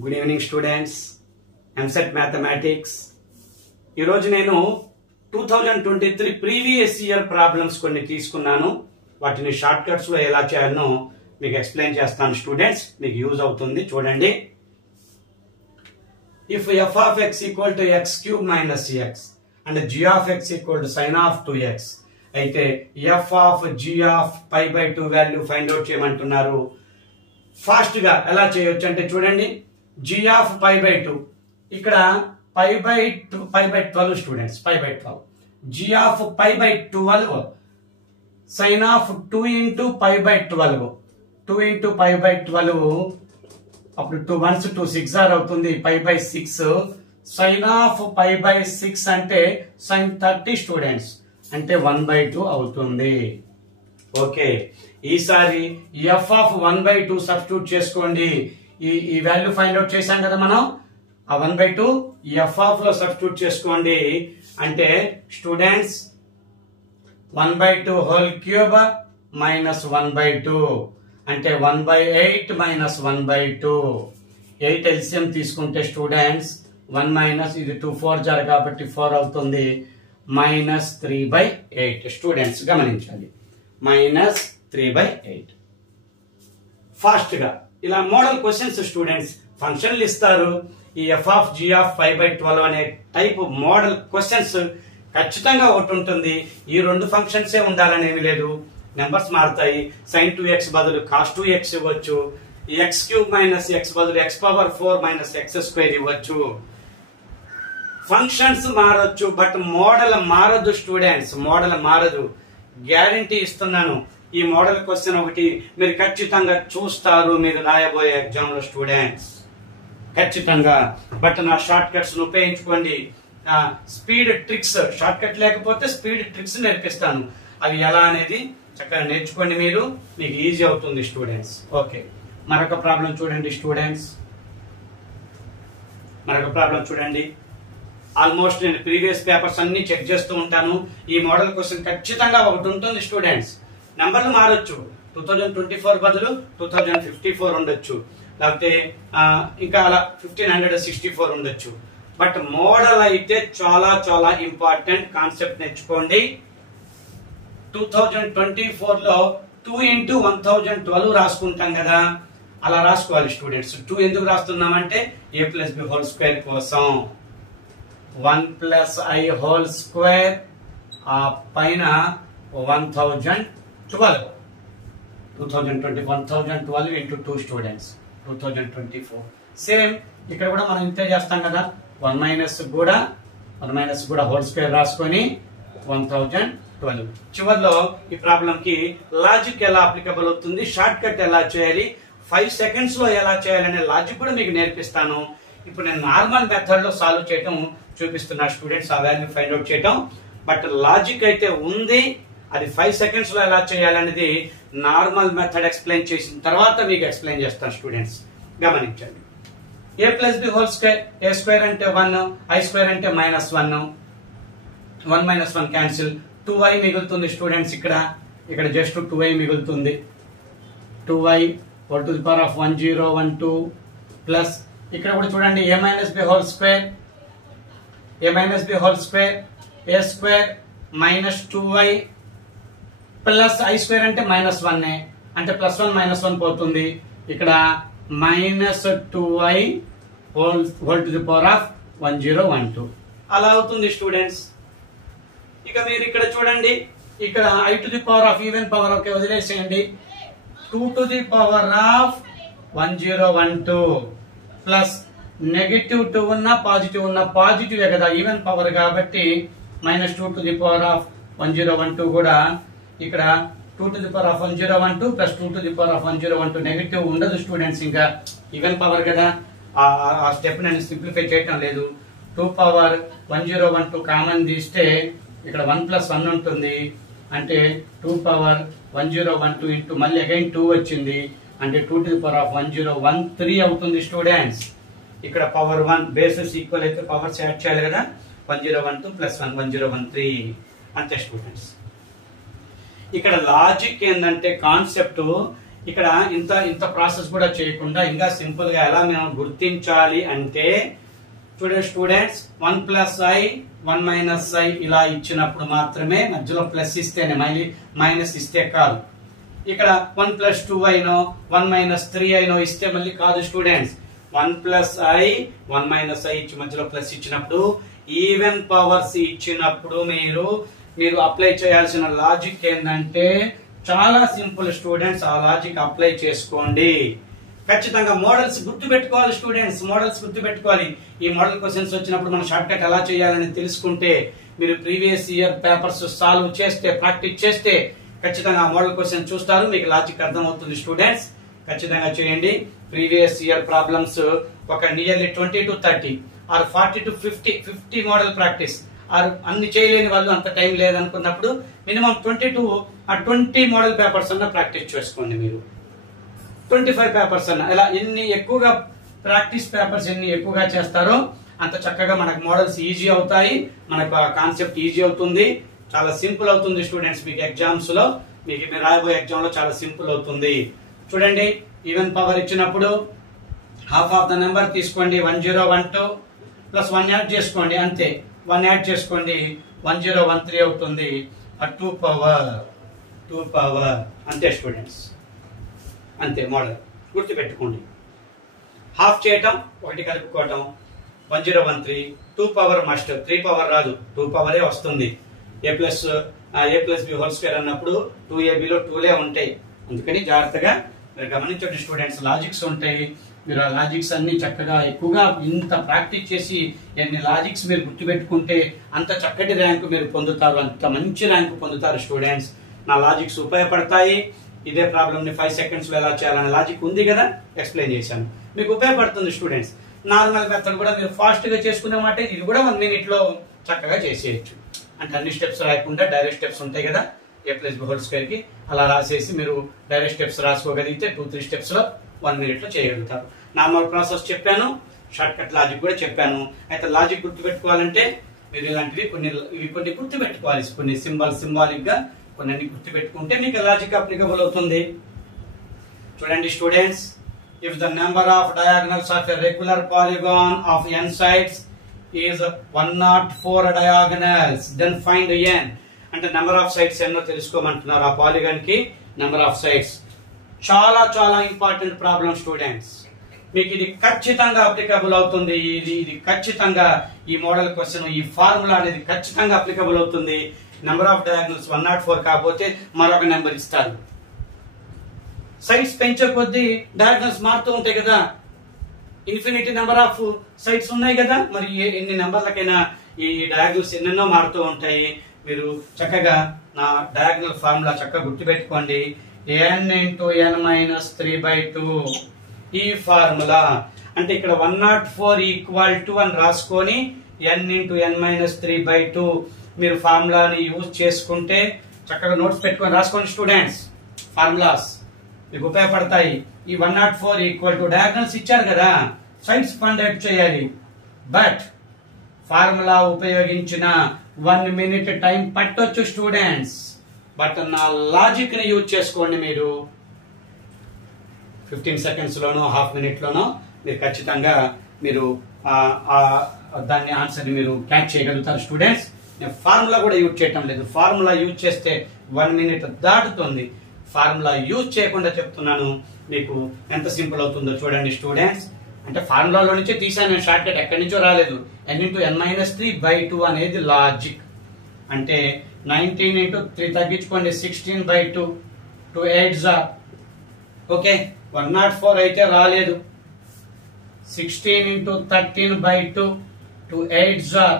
Good evening students. EAMCET mathematics ఈరోజు నేను 2023 previous year problems కొన్ని తీసుకున్నాను. వాటిని షార్ట్ కట్స్ లో ఎలా చేయాలనో మీకు ఎక్స్ప్లెయిన్ చేస్తాను స్టూడెంట్స్, మీకు యూజ్ అవుతుంది. చూడండి, if f of x equal to x cube minus x and g of x equal to sin of 2x అయితే f of g of pi by 2 value find out చేయమంటున్నారు. Fast గా ఎలా చేయొచ్చు అంటే చూడండి, g of pi by 2 ఇక్కడ pi by 12 students, pi by 12 g of pi by 12 sin of 2 into pi by 12 2 into pi by 12 అప్పుడు 2 1s 2 6 అవుతుంది, pi by 6 sin of pi by 6 అంటే sin 30 స్టూడెంట్స్ అంటే 1/2 అవుతుంది. ఓకే, ఈసారి f of 1/2 substitute చేసుకోండి. ఈ value find out చేశాం కదా మనం, ఆ 1/2 f of లో సబ్స్టిట్యూట్ చేసుకోండి. అంటే స్టూడెంట్స్ 1/2 హోల్ క్యూబ్ మైనస్ 1/2 అంటే 1/8 మైనస్ 1/2. 8 ఎల్సిఎం తీసుకుంటే స్టూడెంట్స్ 1 మైనస్ ఇది 2 4 జారు కాబట్టి 4 అవుతుంది, మైనస్ 3/8. స్టూడెంట్స్ గమనించాలి, మైనస్ 3/8. ఫాస్ట్ గా ఇలా మోడల్ క్వశ్చన్స్ స్టూడెంట్స్ ఫంక్షన్లు ఇస్తారు. ఈ f of g of pi by 12 అనే టైప్ మోడల్ క్వశ్చన్స్ ఖచ్చితంగా ఒకటి ఉంటుంది. ఈ రెండు ఫంక్షన్సే ఉండాలనేమి లేదు, నెంబర్స్ మారుతాయి. sin 2x బదులు cos 2x ఇవ్వచ్చు, x క్యూబ్ మైనస్ x బదులు x power 4 minus x square ఇవ్వచ్చు. ఫంక్షన్స్ మారొచ్చు బట్ మోడల్ మారదు స్టూడెంట్స్, మోడల్ మారదు, గ్యారంటీ ఇస్తున్నాను. ఈ మోడల్ క్వశ్చన్ ఒకటి మీరు ఖచ్చితంగా చూస్తారు మీరు రాయబోయే ఎగ్జామ్ లో స్టూడెంట్స్, ఖచ్చితంగా. బట్ నా షార్ట్ కట్స్ ఉపయోగించుకోండి. స్పీడ్ ట్రిక్స్, షార్ట్ కట్ లేకపోతే స్పీడ్ ట్రిక్స్ నేర్పిస్తాను. అవి ఎలా అనేది చక్కగా నేర్చుకోండి, మీకు ఈజీ అవుతుంది స్టూడెంట్స్. ఓకే, మరొక ప్రాబ్లం చూడండి స్టూడెంట్స్, మరొక ప్రాబ్లం చూడండి. ఆల్మోస్ట్ నేను ప్రీవియస్ పేపర్స్ అన్ని చెక్ చేస్తూ ఉంటాను. ఈ మోడల్ క్వశ్చన్ ఖచ్చితంగా ఒకటి ఉంటుంది స్టూడెంట్స్. నెంబర్లు మారొచ్చు, 2024 బదులు 2054 ఉండొచ్చు, లేకపోతే ఇంకా అలా 1564 ఉండొచ్చు. బట్ మోడల్ అయితే చాలా చాలా ఇంపార్టెంట్. కాన్సెప్ట్ నేర్చుకోండి. 2024 లో 2 into 1012 రాసుకుంటాం కదా, అలా రాసుకోవాలి స్టూడెంట్స్. 2 ఎందుకు రాస్తున్నామంటే a plus b whole square కోసం. 1 plus i హోల్ స్క్వేర్ ఆ పైన 1012 into 2 స్టూడెంట్స్ 2024. సేమ్ ఇక్కడ కూడా మనం ఇంతే చేస్తాం కదా, 1 మైనస్ కూడా హోల్ స్క్వేర్ రాసుకొని 1012. చివరిలో ఈ ప్రాబ్లం కి లాజిక్ ఎలా అప్లికబుల్ అవుతుంది, షార్ట్ కట్ ఎలా చేయాలి, 5 సెకండ్స్ లో ఎలా చేయాలనే లాజిక్ కూడా మీకు నేర్పిస్తాను. ఇప్పుడు నేను నార్మల్ మెథడ్ లో సాల్వ్ చేయడం చూపిస్తున్నా స్టూడెంట్స్, ఆ వాల్యూ ఫైండ్ అవుట్ చేయడం. బట్ లాజిక్ అయితే ఉంది, అది 5 సెకండ్స్ లో ఎలా చేయాలనేది నార్మల్ మెథడ్ ఎక్స్ప్లెయిన్ చేసిన తర్వాత మీకు ఎక్స్ప్లెయిన్ చేస్తాను స్టూడెంట్స్, గమనించండి. a plus B whole square, A square అంటే 1, ఐ స్క్వేర్ అంటే -1, 1 మైనస్ 1 క్యాన్సిల్, 2i మిగులుతుంది స్టూడెంట్స్. ఇక్కడ జస్ట్ 2i మిగులుతుంది. 2i whole to the power of 1012 plus ఇక్కడ కూడా చూడండి a minus B whole square, A square minus 2i plus i square అంటే -1 అంటే +1 -1 పోతుంది. ఇక్కడ -2i whole to the power of 1012 అలా అవుతుంది స్టూడెంట్స్. ఇక మీరు ఇక్కడ చూడండి, ఇక్కడ i to the power of even power okay వదిలేసేయండి. 2 to the power of 1012 plus negative 2 ఉన్న పాజిటివ్ ఉన్న పాజిటివే కదా, ఈవెన్ పవర్ కాబట్టి -2 టు ది పవర్ ఆఫ్ 1012 కూడా ఇక్కడ 2 to the power of 1012 plus 2 to the power of 1012 negative ఉండదు students. ఇంకా even power కదా, ఆ స్టెప్ నేను సింప్లిఫై చేయటం లేదు. 2 పవర్ 1012 కామన్ తీస్తే ఇక్కడ 1 + 1 ఉంటుంది, అంటే 2 పవర్ 1012 ఇంటూ మళ్ళీ అగైన్ 2 వచ్చింది, అంటే 2 టు ది పవర్ ఆఫ్ 1013 అవుతుంది స్టూడెంట్స్. ఇక్కడ పవర్ 1 బేసెస్ ఈక్వల్ అయితే పవర్స్ యాడ్ చేయాలి కదా, 1012 + 1 1013 అంతే స్టూడెంట్స్. ఇక్కడ లాజిక్ ఏంటంటే కాన్సెప్ట్ ఇక్కడ ఇంత ప్రాసెస్ కూడా చేయకుండా ఇంకా సింపుల్ గా ఎలా మనం గుర్తించాలి అంటే చూడండి స్టూడెంట్స్, 1 + i 1 - i ఇలా ఇచ్చినప్పుడు మాత్రమే, మధ్యలో ప్లస్ ఇస్తేనే, మళ్ళీ మైనస్ ఇస్తే కాదు. ఇక్కడ 1 + 2i 1 - 3i ఇస్తే మళ్ళీ కాదు స్టూడెంట్స్. 1 + i 1 - i ఇచ్చి మధ్యలో ప్లస్ ఇచ్చినప్పుడు, ఈవెన్ పవర్స్ ఇచ్చినప్పుడు మీరు అప్లై చేయాల్సిన లాజిక్ ఏంటంటే చాలా సింపుల్ స్టూడెంట్స్. ఆ లాజిక్ అప్లై చేసుకోండి. ఖచ్చితంగా మోడల్స్ గుర్తు పెట్టుకోవాలి స్టూడెంట్స్, మోడల్స్ గుర్తు పెట్టుకోవాలి. ఈ మోడల్ క్వశ్చన్స్ వచ్చినప్పుడు మనం షార్ట్ కట్ ఎలా చేయాలని తెలుసుకుంటే, మీరు ప్రీవియస్ ఇయర్ పేపర్స్ సాల్వ్ చేస్తే, ప్రాక్టీస్ చేస్తే ఖచ్చితంగా ఆ మోడల్ క్వశ్చన్ చూస్తారు, మీకు లాజిక్ అర్థమవుతుంది స్టూడెంట్స్. ఖచ్చితంగా చేయండి. ప్రీవియస్ ఇయర్ ప్రాబ్లమ్స్ ఒక nearly 20 to 30 or 40 to 50 model practice, or అన్ని చేయలేని వాళ్ళు, అంత టైం లేదనుకున్నప్పుడు మినిమం 20 to 20 మోడల్ పేపర్స్ అన్న ప్రాక్టీస్ చేసుకోండి. మీరు 25 పేపర్స్ అన్న, ఇలా ఎన్ని ఎక్కువగా ప్రాక్టీస్ పేపర్స్ ఎన్ని ఎక్కువగా చేస్తారో అంత చక్కగా మనకు మోడల్స్ ఈజీ అవుతాయి, మనకు కాన్సెప్ట్ ఈజీ అవుతుంది, చాలా సింపుల్ అవుతుంది స్టూడెంట్స్. మీకు ఎగ్జామ్స్ లో, మీరు రాయబోయే ఎగ్జామ్ లో చాలా సింపుల్ అవుతుంది. చూడండి, ఈవెన్ పవర్ ఇచ్చినప్పుడు హాఫ్ ఆఫ్ ద నెంబర్ తీసుకోండి, 1012 ప్లస్ 1 యాడ్ చేసుకోండి, అంతే. 1 యాడ్ చేసుకోండి, 1013 అవుతుంది. 2 పవర్ అంతే స్టూడెంట్స్, అంతే. మోడల్ గుర్తు పెట్టుకోండి. హాఫ్ చేయటం, 1 కలుపుకోవటం, 1013. 2 పవర్ మస్ట్, 3 పవర్ రాదు, 2 పవరే వస్తుంది. a plus b whole square అన్నప్పుడు 2abలో 2లే ఉంటాయి. అందుకని జాగ్రత్తగా మీరు గమనించండి స్టూడెంట్స్. లాజిక్స్ ఉంటాయి, మీరు ఆ లాజిక్స్ అన్ని చక్కగా ఎక్కువగా ఇంత ప్రాక్టీస్ చేసి ఎన్ని లాజిక్స్ మీరు గుర్తుపెట్టుకుంటే అంత చక్కటి ర్యాంకు మీరు పొందుతారు, అంత మంచి ర్యాంకు పొందుతారు స్టూడెంట్స్. నా లాజిక్స్ ఉపయోగపడతాయి. ఇదే ప్రాబ్లమ్ ని 5 seconds లో ఎలా చేయాలనే లాజిక్ ఉంది కదా, ఎక్స్ప్లెయిన్ చేశాను, మీకు ఉపయోగపడుతుంది స్టూడెంట్స్. నార్మల్ మెథడ్ కూడా మీరు ఫాస్ట్ గా చేసుకునే మాట, ఇది కూడా 1 minute లో చక్కగా చేసేయచ్చు. అంటే అన్ని స్టెప్స్ రాయకుండా డైరెక్ట్ స్టెప్స్ ఉంటాయి కదా a plus b whole square కి, అలా రాసేసి మీరు డైరెక్ట్ స్టెప్స్ రాసుకోగలిగితే 2-3 steps లో 1 minute లో చేయగలుగుతారు. నార్మల్ ప్రాసెస్ చెప్పాను, షార్ట్ కట్ లాజిక్ కూడా చెప్పాను. అయితే లాజిక్ గుర్తు పెట్టుకోవాలంటే మీరు ఇలాంటివి కొన్ని గుర్తు పెట్టుకోవాలి, కొన్ని సింబాలిక్ గా కొన్ని గుర్తు పెట్టుకుంటే మీకు లాజిక్ అప్లికబుల్ అవుతుంది. చూడండి students, if the number of diagonals of a regular polygon of n sides is 104 diagonals, then find n. అంటే నెంబర్ ఆఫ్ సైడ్స్ ఎన్నో తెలుసుకోమంటున్నారు ఆ పాలిగాన్ కి. నెంబర్ ఆఫ్ సైడ్స్ చాలా చాలా ఇంపార్టెంట్ ప్రాబ్లం స్టూడెంట్స్. మీకు ఇది ఖచ్చితంగా అప్లికబుల్ అవుతుంది. ఇది ఖచ్చితంగా ఈ మోడల్ క్వశ్చన్, ఈ ఫార్ములా అనేది ఖచ్చితంగా అప్లికబుల్ అవుతుంది. నెంబర్ ఆఫ్ డయాగనల్స్ 104 కాకపోతే మరొక నెంబర్ ఇస్తారు. సైడ్స్ పెంచే కొద్దీ డయాగనల్స్ మారుతూ ఉంటాయి కదా, ఇన్ఫినిటీ నెంబర్ ఆఫ్ సైడ్స్ ఉన్నాయి కదా, మరి ఎన్ని నెంబర్లకైనా ఈ డయాగనల్స్ ఎన్నెన్నో మారుతూ ఉంటాయి. మీరు చక్కగా నా డయాగనల్ ఫార్ములా చక్కగా గుర్తుపెట్టుకోండి. n × n - 3/2 ఈ ఫార్ములా. అంటే ఇక్కడ 104 = అని రాసుకొని n × n - 3/2 మీరు ఫార్ములాని యూజ్ చేసుకుంటే చక్కగా నోట్స్ పెట్టుకొని రాసుకోండి స్టూడెంట్స్. ఫార్ములాస్ మీకు ఉపయోగపడతాయి. ఈ 104 డయాగనల్స్ ఇచ్చారు కదా, సైడ్స్ ఫైండ్ అవుట్ చేయాలి. బట్ ఫార్ములా ఉపయోగించిన 1 minute టైం పట్టొచ్చు స్టూడెంట్స్. బట్ నా లాజిక్ ని యూజ్ చేసుకోండి. మీరు 15 seconds లోనో హాఫ్ మినిట్ లోనో మీరు ఖచ్చితంగా మీరు దాన్ని ఆన్సర్ మీరు క్యాచ్ చేయగలుగుతారు స్టూడెంట్స్. నేను ఫార్ములా కూడా యూజ్ చేయటం లేదు, ఫార్ములా యూజ్ చేస్తే 1 minute దాటుతుంది. ఫార్ములా యూజ్ చేయకుండా చెప్తున్నాను, మీకు ఎంత సింపుల్ అవుతుందో చూడండి స్టూడెంట్స్. అంటే ఫార్ములాలో నుంచే తీసాను నేను, షార్ట్ కట్ ఎక్కడి నుంచో రాలేదు. n × n - 3/2 అనేది లాజిక్. అంటే 19 × 3 తగ్గించుకోండి, 16/2. 2 8s are ఓకే. 104 అయితే రాలేదు. 16 × 13/2. 2 8s are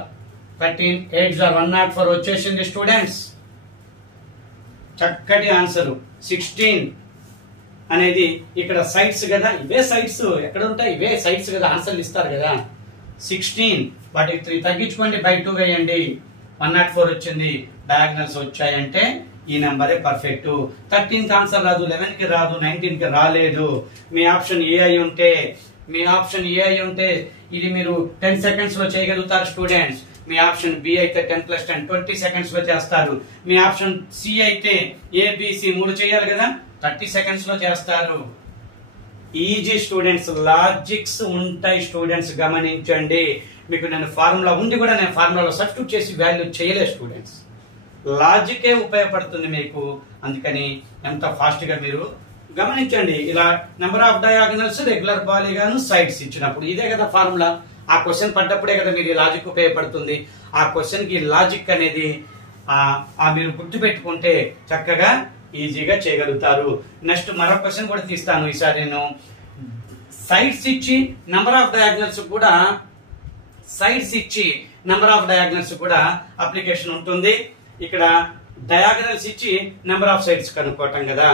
13. 8s are 104 వచ్చేసింది స్టూడెంట్స్. చక్కటి ఆన్సర్ 16 అనేది ఇక్కడ సైడ్స్ కదా, ఇవే సైడ్స్ ఎక్కడ ఉంటాయి, ఇవే సైడ్స్ కదా, ఆన్సర్లు ఇస్తారు కదా. 16 వాటికి 3 తగ్గించుకోండి, /2 వేయండి, 104 వచ్చింది. డయాగనల్స్ వచ్చాయంటే ఈ నెంబరే పర్ఫెక్ట్. 13th ఆన్సర్ రాదు, 11 కి రాదు, 19 కి రాలేదు. మీ ఆప్షన్ ఏ అయి ఉంటే ఇది మీరు 10 seconds లో చేయగలుగుతారు స్టూడెంట్స్. మీ ఆప్షన్ బి అయితే 10 + 10 20 seconds లో చేస్తారు. మీ ఆప్షన్ సి అయితే ఏబిసి 3 చేయాలి కదా, 30 సెకండ్స్ లో చేస్తారు. ఈజీ స్టూడెంట్స్, లాజిక్స్ ఉంటాయి స్టూడెంట్స్, గమనించండి. మీకు నేను ఫార్ములా ఉండి కూడా నేను ఫార్ములాలో సబ్స్టిట్యూట్ చేసి వాల్యూ చేయలేదు స్టూడెంట్స్. లాజికే ఉపయోగపడుతుంది మీకు. అందుకని ఎంత ఫాస్ట్ గా మీరు గమనించండి. ఇలా number of diagonals, regular polygon, sides ఇచ్చినప్పుడు ఇదే కదా ఫార్ములా. ఆ క్వశ్చన్ పడ్డప్పుడే కదా మీరు లాజిక్ ఉపయోగపడుతుంది. ఆ క్వశ్చన్ కి లాజిక్ అనేది మీరు గుర్తు పెట్టుకుంటే చక్కగా ఈజీగా చేయగలుగుతారు. నెక్స్ట్ మరొక క్వశ్చన్ కూడా తీస్తాను ఈసారి నేను. సైడ్స్ ఇచ్చి నెంబర్ ఆఫ్ డయాగనల్స్ కూడా అప్లికేషన్ ఉంటుంది. ఇక్కడ డయాగనల్స్ ఇచ్చి నెంబర్ ఆఫ్ సైడ్స్ కనుక్కోవటం కదా.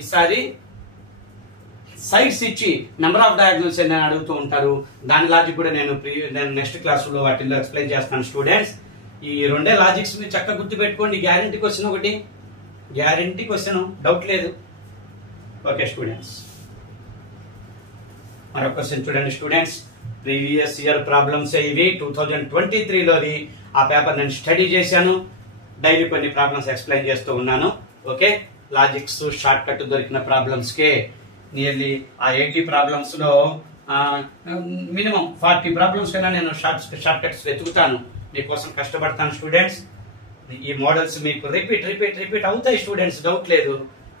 ఈసారి సైడ్స్ ఇచ్చి నెంబర్ ఆఫ్ డయాగనల్స్ అని అడుగుతూ ఉంటారు. దాని లాజిక్ కూడా నేను నెక్స్ట్ క్లాసులో వాటిల్లో ఎక్స్ప్లెయిన్ చేస్తాను స్టూడెంట్స్. ఈ రెండే లాజిక్స్ ని చక్కగా గుర్తు పెట్టుకోండి. గ్యారంటీ క్వశ్చన్ ఒకటి, గ్యారంటీ క్వశ్చన్, డౌట్ లేదు. ఓకే స్టూడెంట్స్, మరొక క్వశ్చన్ చూడండి స్టూడెంట్స్. ప్రీవియస్ ఇయర్ ప్రాబ్లమ్స్ ఇవి 2023లోది. ఆ పేపర్ నేను స్టడీ చేశాను. డైలీ కొన్ని ప్రాబ్లమ్స్ ఎక్స్ప్లెయిన్ చేస్తూ ఉన్నాను. ఓకే, లాజిక్స్ షార్ట్ కట్ దొరికిన ప్రాబ్లమ్స్ కే నియర్లీ ఆ 80 ప్రాబ్లమ్స్ లో మినిమం 40 ప్రాబ్లమ్స్ కన్నా నేను షార్ట్ కట్స్ వెతుకుతాను. మీకోసం కష్టపడతాను స్టూడెంట్స్. ఈ మోడల్స్ మీకు రిపీట్ అవుతాయి స్టూడెంట్స్, డౌట్ లేదు.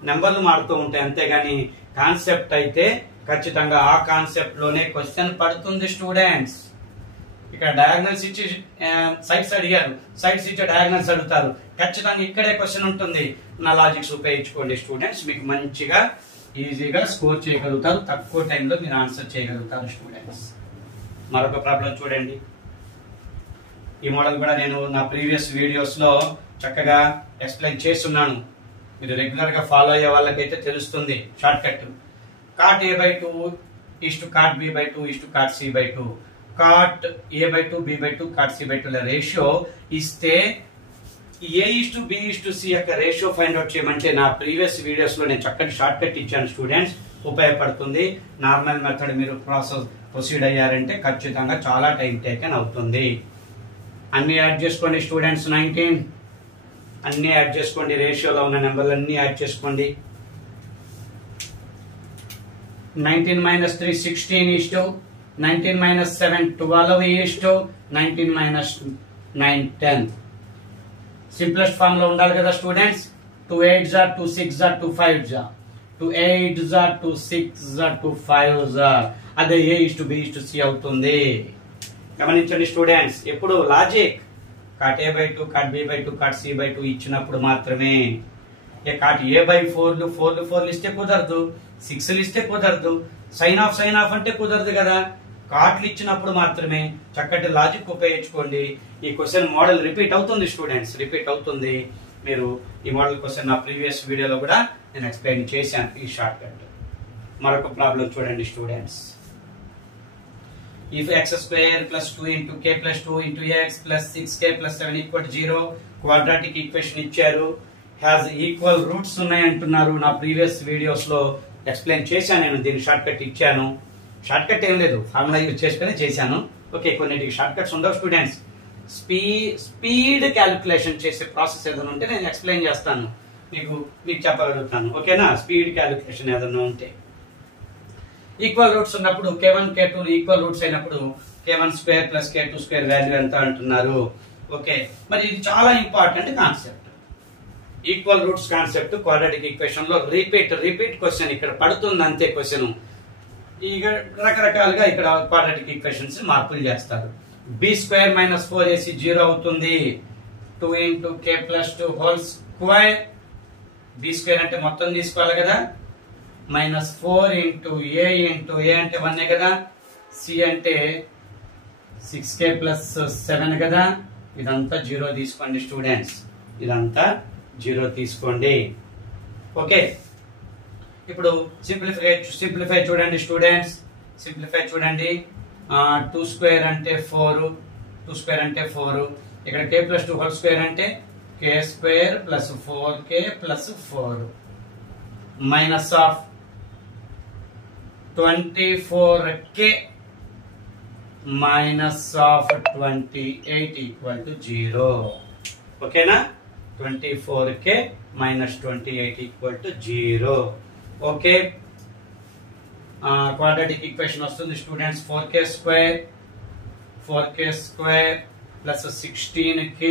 నెంబర్లు మారుతూ ఉంటాయి అంతేగాని కాన్సెప్ట్ అయితే ఖచ్చితంగా ఆ కాన్సెప్ట్ లోనే క్వశ్చన్ పడుతుంది స్టూడెంట్స్. ఇక్కడ డయాగనల్స్ ఇచ్చి సైడ్స్ అడిగారు, సైడ్స్ ఇచ్చి డయాగనల్స్ అడుగుతారు. ఖచ్చితంగా ఇక్కడే క్వశ్చన్ ఉంటుంది. నా లాజిక్స్ ఉపయోగించుకోండి స్టూడెంట్స్. మీకు మంచిగా ఈజీగా స్కోర్ చేయగలుగుతారు. తక్కువ టైంలో మీరు ఆన్సర్ చేయగలుగుతారు స్టూడెంట్స్. మరొక ప్రాబ్లం చూడండి. ఈ మోడల్ కూడా నేను నా ప్రీవియస్ వీడియోస్ లో చక్కగా ఎక్స్ప్లెయిన్ చేస్తున్నాను. మీరు రెగ్యులర్ గా ఫాలో అయ్యే వాళ్ళకైతే తెలుస్తుంది short cut. cot a/2 is to cot b/2 is to cot c/2. cot a/2 b/2 cot c/2 ల రేషియో ఇస్తే a:b:c యొక్క రేషియో ఫైండ్ అవుట్ చేయమంటే నా ప్రీవియస్ వీడియోస్ లో నేను చక్కటి షార్ట్ కట్ ఇచ్చాను స్టూడెంట్స్. ఉపయోగపడుతుంది. నార్మల్ మెథడ్ మీరు ప్రొసీడ్ అయ్యారంటే ఖచ్చితంగా చాలా టైం టేకెన్ అవుతుంది. అన్ని యాడ్ చేసుకోండి స్టూడెంట్స్. 19 అన్ని యాడ్ చేసుకోండి. రేషియోలో ఉన్న నెంబర్లు అన్ని యాడ్ చేసుకోండి. 19 - 3 16 is to 19 - 7 12 is to 19 - 9 10. Simplest form లో ఉండాలి కదా students. 2 8s are 2 6s are 2 5s are 2 8s are 2 6s are 2 5s are. అదే a is to b is to c అవుతుంది. గమనించండి స్టూడెంట్స్. ఎప్పుడు logic cot a/2 cot b/2 cot c/2 ఇచ్చినప్పుడు మాత్రమే. cot a/4 4 ఇస్తే కుదరదు, 6 ఇస్తే కుదరదు, సైన్ ఆఫ్ అంటే కుదరదు కదా. కాట్లు ఇచ్చినప్పుడు మాత్రమే చక్కటి లాజిక్ ఉపయోగించుకోండి. ఈ క్వశ్చన్ మోడల్ రిపీట్ అవుతుంది స్టూడెంట్స్, రిపీట్ అవుతుంది. మీరు ఈ మోడల్ క్వశ్చన్ నా ప్రీవియస్ వీడియోలో కూడా నేను ఎక్స్ప్లెయిన్ చేశాను ఈ షార్ట్ కట్. మరొక ప్రాబ్లం చూడండి students. If x square plus 2 into k plus 2 into x plus 6k plus 7 equal to 0 quadratic equation ఇచ్చారు. హ్యాస్ ఈక్వల్ రూట్స్ ఉన్నాయి అంటున్నారు. నా ప్రీవియస్ వీడియోస్ లో ఎక్స్ప్లెయిన్ చేశాను. నేను దీన్ని షార్ట్ కట్ ఇచ్చాను. షార్ట్ కట్ ఏం లేదు, ఫార్ములా యూజ్ చేసుకుని చేశాను. ఓకే, కొన్నిటికి షార్ట్ కట్స్ ఉండవు స్టూడెంట్స్. స్పీడ్ క్యాలిక్యులేషన్ చేసే ప్రాసెస్ ఏదైనా ఉంటే నేను ఎక్స్ప్లెయిన్ చేస్తాను, మీకు చెప్పగలుగుతాను. ఓకేనా? స్పీడ్ క్యాలిక్యులేషన్ ఏదైనా ఉంటే ఈక్వల్ రూట్స్ ఉన్నప్పుడు k1 k2 ఈక్వల్ రూట్స్ అయినప్పుడు k1² + k2² వాల్యూ ఎంత అంటున్నారు. ఓకే, మరి ఇది చాలా important concept. Equal roots concept quadratic equation లో రిపీట్ క్వశ్చన్ ఇక్కడ పడుతుంది అంతే. క్వశ్చన్ ఇక రకరకాలుగా ఇక్కడ క్వాడ్రాటిక్ ఈక్వేషన్స్ మార్పులు చేస్తారు. b² - 4ac 0 అవుతుంది. 2 × k + 2 హోల్ స్క్వేర్. b² అంటే మొత్తం తీసుకోవాలి కదా. -4 × a అంటే 1 కదా. c అంటే 6k + 7 కదా. ఇదంతా 0 తీసుకోండి స్టూడెంట్స్, ఇదంతా 0 తీసుకోండి. ఓకే, ఇప్పుడు సింప్లిఫై చూడండి స్టూడెంట్స్. సింప్లిఫై చూడండి. 2² అంటే 4, 2² అంటే 4. ఇక్కడ k + 2 హోల్ స్క్వేర్ అంటే k² + 4k + 4 minus of 24k minus of 28 equal to 0. ఓకేనా? 24k minus 28 equal to 0. Okay. Quadratic equation వస్తుంది students. 4k square plus 16k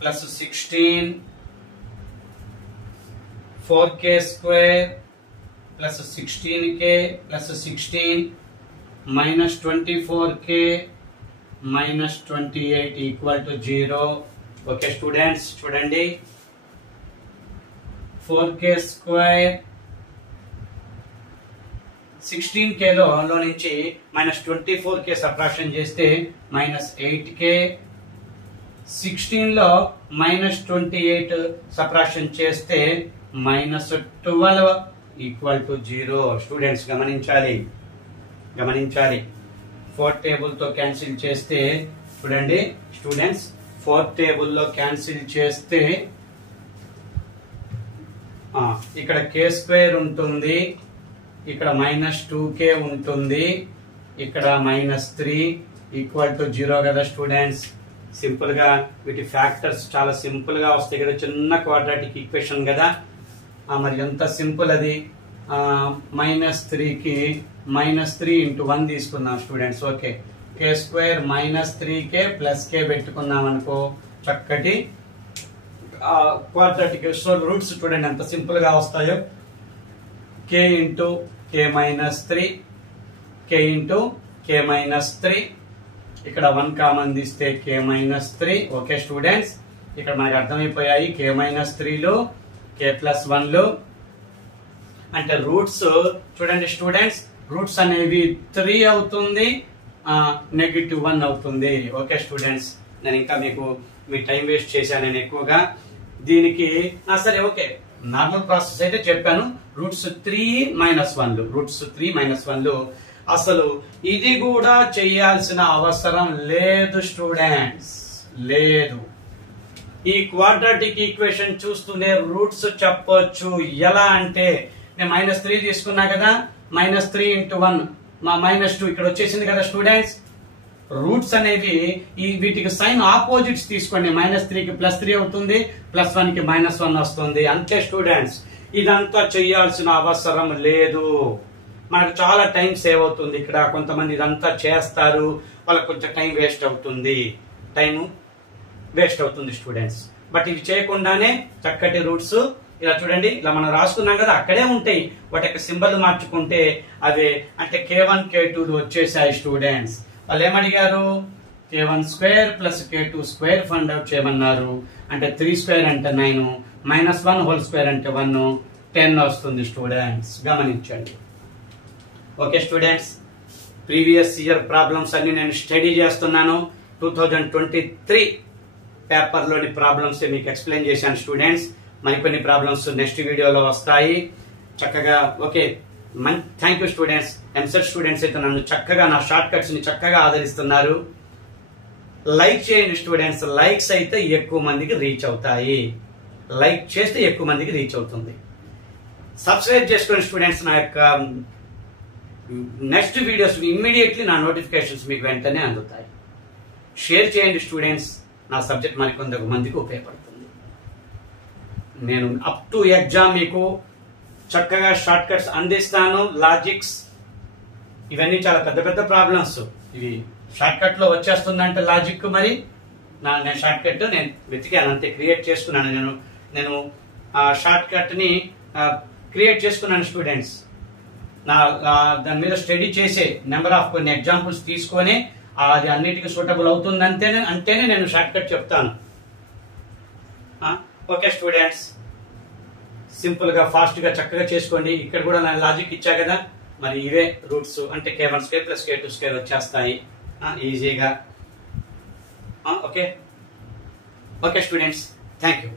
plus 16, 4k square plus 16k plus 16 minus 24k minus 28 equal to 0. Okay students, చూడండి 4k square 16k లో నుంచి minus 24k subtraction చేస్తే minus 8k, 16 లో minus 28 subtraction చేస్తే minus 12 equal to 0. Students గమనించాలి. 4th table తో cancel చేస్తే చూడండి స్టూడెంట్స్, 4th టేబుల్ లో క్యాన్సిల్ చేస్తే ఇక్కడ k స్క్వేర్ ఉంటుంది, ఇక్కడ minus 2k ఉంటుంది, ఇక్కడ minus 3 ఈక్వల్ టు 0 కదా స్టూడెంట్స్. సింపుల్ గా వీటి ఫ్యాక్టర్స్ చాలా సింపుల్ గా వస్తాయి కదా, చిన్న క్వాడ్రాటిక్ ఈక్వేషన్ కదా. మరి ఎంత సింపుల్ అది. -3 కి -3 into 1 తీసుకున్నాం students. Okay, k square -3k plus k పెట్టుకున్నాం అనుకో, చక్కటి క్వాడ్రాటిక్. సో రూట్స్ చూడండి ఎంత సింపుల్ గా వస్తాయో. k into k minus 3, k into k minus 3, ఇక్కడ 1 కామన్ తీస్తే k minus 3. ఓకే స్టూడెంట్స్, ఇక్కడ మనకు అర్థమైపోయాయి k minus 3లు k plus 1లు. అంటే రూట్స్ చూడండి స్టూడెంట్స్, రూట్స్ అనేవి 3 అవుతుంది, -1 అవుతుంది. ఓకే స్టూడెంట్స్, నేను ఇంకా మీకు మీ టైం వేస్ట్ చేశాను నేను ఎక్కువగా దీనికి. సరే ఓకే, నార్మల్ ప్రాసెస్ అయితే చెప్పాను. రూట్స్ 3 - 1లు, రూట్స్ 3 - 1లు. అసలు ఇది కూడా చేయాల్సిన అవసరం లేదు స్టూడెంట్స్, లేదు. ఈ క్వాడ్రాటిక్ ఈక్వేషన్ చూస్తూనే రూట్స్ చెప్పొచ్చు. ఎలా అంటే నేను -3 తీసుకున్నా కదా, -3 into 1 మా -2 ఇక్కడ వచ్చేసింది కదా స్టూడెంట్స్. రూట్స్ అనేవి వీటికి సైన్ ఆపోజిట్స్ తీసుకోండి. -3 కి +3 అవుతుంది, +1 కి -1 వస్తుంది. అంతే స్టూడెంట్స్, ఇదంతా చేయాల్సిన అవసరం లేదు. మనకు చాలా టైం సేవ్ అవుతుంది. ఇక్కడ కొంతమంది ఇదంతా చేస్తారు, వాళ్ళకి కొంచెం టైం వేస్ట్ అవుతుంది, స్టూడెంట్స్. బట్ ఇవి చేయకుండానే చక్కటి రూట్స్ ఇలా చూడండి, ఇలా మనం రాసుకున్నాం కదా, అక్కడే ఉంటాయి. వాటి యొక్క సింబల్ మార్చుకుంటే అవే అంటే k1 k2 వచ్చేసాయి స్టూడెంట్స్. వాళ్ళు ఏమడిగారు, k1 square plus k2 square find out చేయమన్నారు. అంటే 3 స్క్వేర్ అంటే 9, -1 హోల్ స్క్వేర్ అంటే 1, 10 వస్తుంది స్టూడెంట్స్. గమనించండి. Okay students, previous year problems అన్ని నేను స్టడీ చేస్తున్నాను. 2023 పేపర్లోని ప్రాబ్లమ్స్ మీకు ఎక్స్ప్లెయిన్ చేశాను స్టూడెంట్స్. మరికొన్ని ప్రాబ్లమ్స్ నెక్స్ట్ వీడియోలో వస్తాయి చక్కగా. Okay, thank you students. EAMCET students అయితే నన్ను చక్కగా, నా షార్ట్ కట్స్ ని చక్కగా ఆదరిస్తున్నారు. లైక్ చేయండి స్టూడెంట్స్, లైక్స్ అయితే ఎక్కువ మందికి రీచ్ అవుతాయి. లైక్ చేస్తే ఎక్కువ మందికి రీచ్ అవుతుంది. సబ్స్క్రైబ్ చేసుకోండి స్టూడెంట్స్. నా యొక్క నెక్స్ట్ వీడియోస్ ఇమ్మీడియట్లీ నా నోటిఫికేషన్స్ మీకు వెంటనే అందుతాయి. షేర్ చేయండి స్టూడెంట్స్, నా సబ్జెక్ట్ మరికొంత మందికి ఉపయోగపడుతుంది. నేను అప్ టు ఎగ్జామ్ మీకు చక్కగా షార్ట్ కట్స్ అందిస్తాను. లాజిక్స్ ఇవన్నీ చాలా పెద్ద పెద్ద ప్రాబ్లమ్స్, ఇవి షార్ట్ కట్ లో వచ్చేస్తుందంటే లాజిక్. మరి నేను షార్ట్ కట్ నేను వెతికాను, అంతే క్రియేట్ చేసుకున్నాను. నేను షార్ట్ కట్ ని క్రియేట్ చేసుకున్నాను స్టూడెంట్స్. దాని మీద స్టడీ చేసే నెంబర్ ఆఫ్ కొన్ని ఎగ్జాంపుల్స్ తీసుకొని అది అన్నిటికీ సూటబుల్ అవుతుంది అంటేనే నేను షార్ట్ కట్ చెప్తాను. ఓకే స్టూడెంట్స్, సింపుల్ గా ఫాస్ట్ గా చక్కగా చేసుకోండి. ఇక్కడ కూడా నేను లాజిక్ ఇచ్చా కదా, మరి ఇవే రూట్స్ అంటే k1 square plus k2 square వచ్చేస్తాయి ఈజీగా. Okay students, thank you.